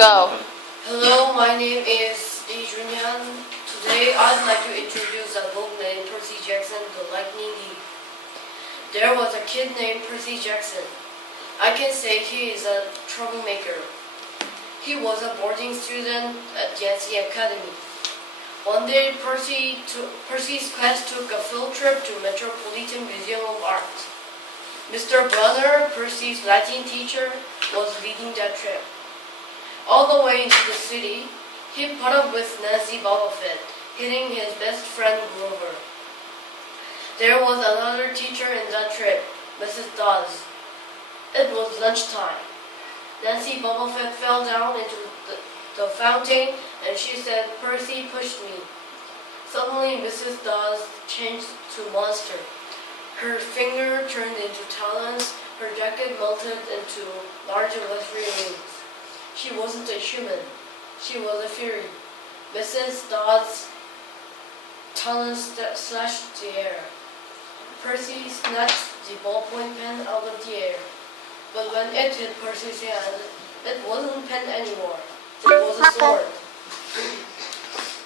Go. Hello, my name is Adrian. Today I'd like to introduce a book named Percy Jackson, The Lightning Thief. There was a kid named Percy Jackson. I can say he is a troublemaker. He was a boarding student at Yancy Academy. One day, Percy's class took a field trip to Metropolitan Museum of Art. Mr. Brunner, Percy's Latin teacher, was leading that trip. All the way into the city, he put up with Nancy Bobofet, hitting his best friend Grover. There was another teacher in that trip, Mrs. Dawes. It was lunchtime. Nancy Bobofet fell down into the fountain and she said, "Percy pushed me." Suddenly, Mrs. Dawes changed to monster. Her finger turned into talons, her jacket melted into large leathery wings. She wasn't a human. She was a fury. Mrs. Dawes' talons slashed the air. Percy snatched the ballpoint pen out of the air. But when it hit Percy's hand, it wasn't a pen anymore. It was a sword.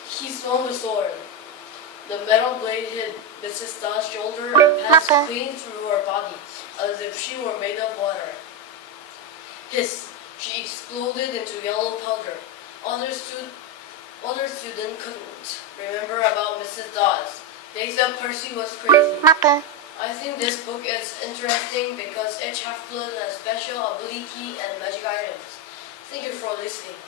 He swung the sword. The metal blade hit Mrs. Dawes' shoulder and passed clean through her body, as if she were made of water. Hiss! She exploded into yellow powder. Other students couldn't remember about Mrs. Dawes. They said Percy was crazy. I think this book is interesting because each half-blood has special ability and magic items. Thank you for listening.